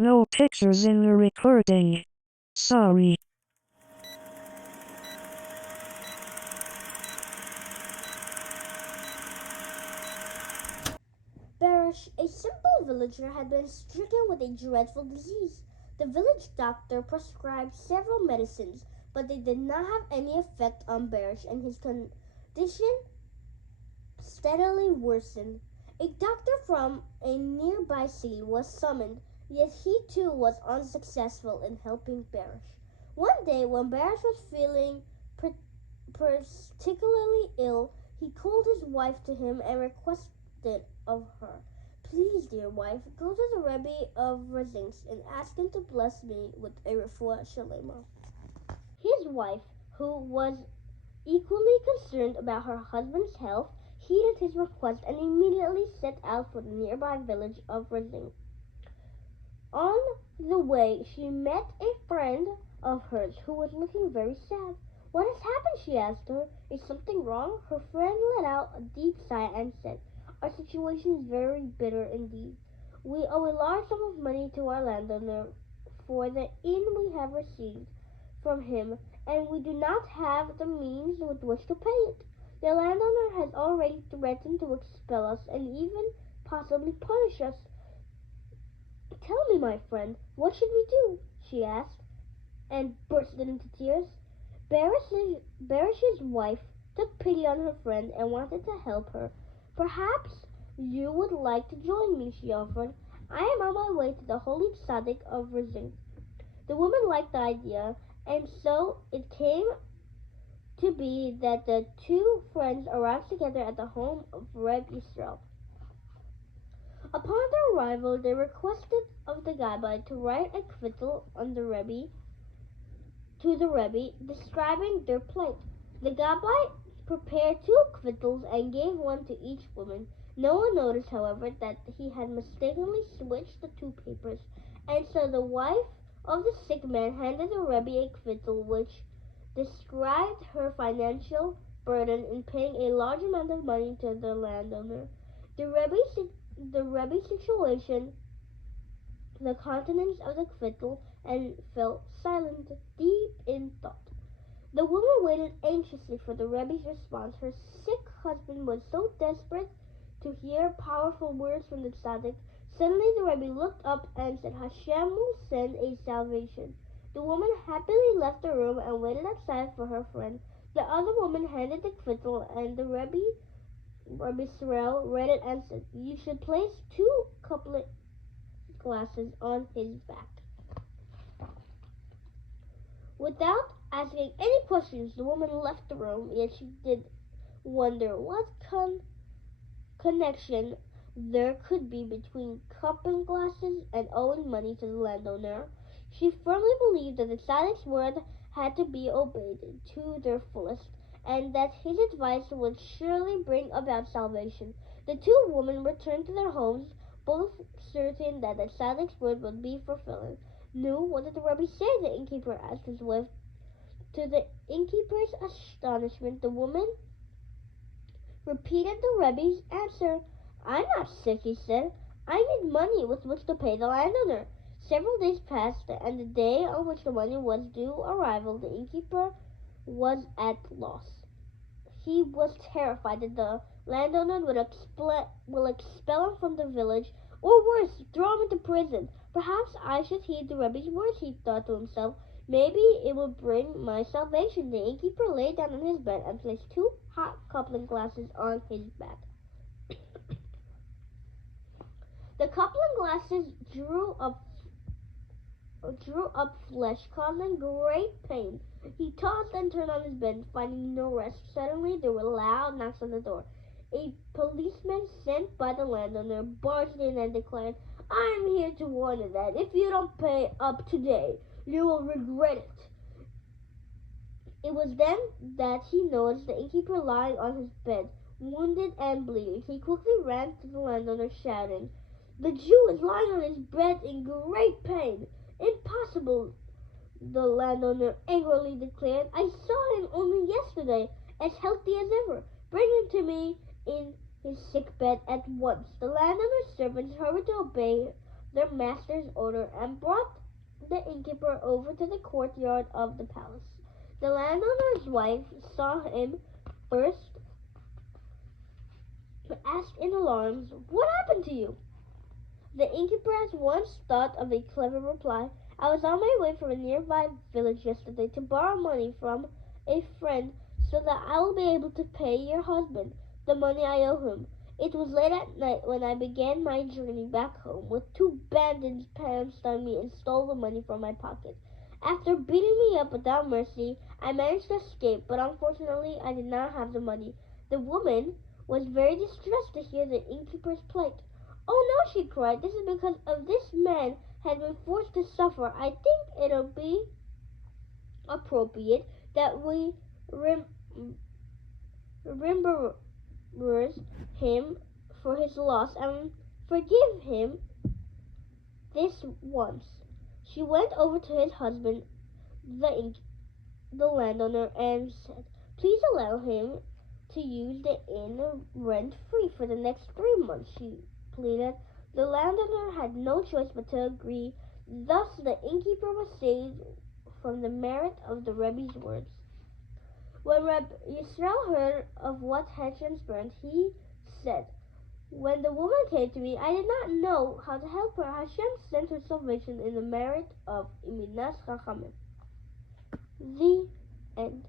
No pictures in the recording. Sorry. Barish, a simple villager, had been stricken with a dreadful disease. The village doctor prescribed several medicines, but they did not have any effect on Barish, and his condition steadily worsened. A doctor from a nearby city was summoned, yet he too was unsuccessful in helping Barish. One day, when Barish was feeling particularly ill, he called his wife to him and requested of her, "Please, dear wife, go to the Rabbi of Rezinsk and ask him to bless me with a refuah shalema." His wife, who was equally concerned about her husband's health, heeded his request and immediately set out for the nearby village of Rezinsk. On the way, she met a friend of hers who was looking very sad. "What has happened?" she asked her. "Is something wrong?" Her friend let out a deep sigh and said, "Our situation is very bitter indeed. We owe a large sum of money to our landowner for the inn we have received from him, and we do not have the means with which to pay it. The landowner has already threatened to expel us and even possibly punish us. Tell me, my friend, what should we do?" she asked, and burst into tears. Barish's wife took pity on her friend and wanted to help her. "Perhaps you would like to join me," she offered. "I am on my way to the holy tzaddik of Rizin." The woman liked the idea, and so it came to be that the two friends arrived together at the home of Reb Yisrael. Upon their arrival, they requested of the Rabbi to write a kvittel on the Rebbe, describing their plight. The Rabbi prepared two kvittels and gave one to each woman. No one noticed, however, that he had mistakenly switched the two papers, and so the wife of the sick man handed the Rebbe a kvittel which described her financial burden in paying a large amount of money to the landowner. The Rebbe's situation, the countenance of the kvittel, and fell silent, deep in thought. The woman waited anxiously for the Rebbe's response. Her sick husband was so desperate to hear powerful words from the tzaddik. Suddenly the Rebbe looked up and said, "Hashem will send a salvation." The woman happily left the room and waited outside for her friend. The other woman handed the kvittel, and the Rabbi Sorrel, read it and said, "You should place two couplet glasses on his back." Without asking any questions, the woman left the room, yet she did wonder what connection there could be between cupping glasses and owing money to the landowner. She firmly believed that the tzaddik's word had to be obeyed to their fullest, and that his advice would surely bring about salvation. The two women returned to their homes, both certain that the tzaddik's word would be fulfilled. "No, what did the Rabbi say?" the innkeeper asked his wife. To the innkeeper's astonishment, the woman repeated the Rebbe's answer. "I'm not sick," he said. "I need money with which to pay the landowner." Several days passed, and the day on which the money was due arrived. The innkeeper was at loss. He was terrified that the landowner will expel him from the village, or worse, throw him into prison. "Perhaps I should heed the Rebbe's words," he thought to himself. "Maybe it will bring my salvation." The innkeeper lay down on his bed and placed two hot coupling glasses on his back. The coupling glasses drew up flesh, causing great pain. He tossed and turned on his bed, finding no rest. Suddenly there were loud knocks on the door. A policeman sent by the landowner barged in and declared, "I am here to warn you that if you don't pay up today, you will regret it." It was then that he noticed the innkeeper lying on his bed, wounded and bleeding. He quickly ran to the landowner, shouting, "The Jew is lying on his bed in great pain." "Impossible," the landowner angrily declared. "I saw him only yesterday, as healthy as ever. Bring him to me in his sick bed at once." The landowner's servants hurried to obey their master's order and brought the innkeeper over to the courtyard of the palace. The landowner's wife saw him first, asked in alarm, "What happened to you?" The innkeeper at once thought of a clever reply. "I was on my way from a nearby village yesterday to borrow money from a friend so that I will be able to pay your husband the money I owe him. It was late at night when I began my journey back home, with two bandits pounced on me and stole the money from my pocket. After beating me up without mercy, I managed to escape, but unfortunately I did not have the money." The woman was very distressed to hear the innkeeper's plight. "Oh no," she cried, "this is because of this man had been forced to suffer. I think it'll be appropriate that we remember him for his loss and forgive him this once." She went over to his husband, the landowner, and said, "Please allow him to use the inn rent-free for the next 3 months," she pleaded. The landowner had no choice but to agree. Thus the innkeeper was saved from the merit of the Rebbe's words. When Rabbi Yisrael heard of what had transpired, he said, "When the woman came to me, I did not know how to help her. Hashem sent her salvation in the merit of Iminas Chachamim." The end.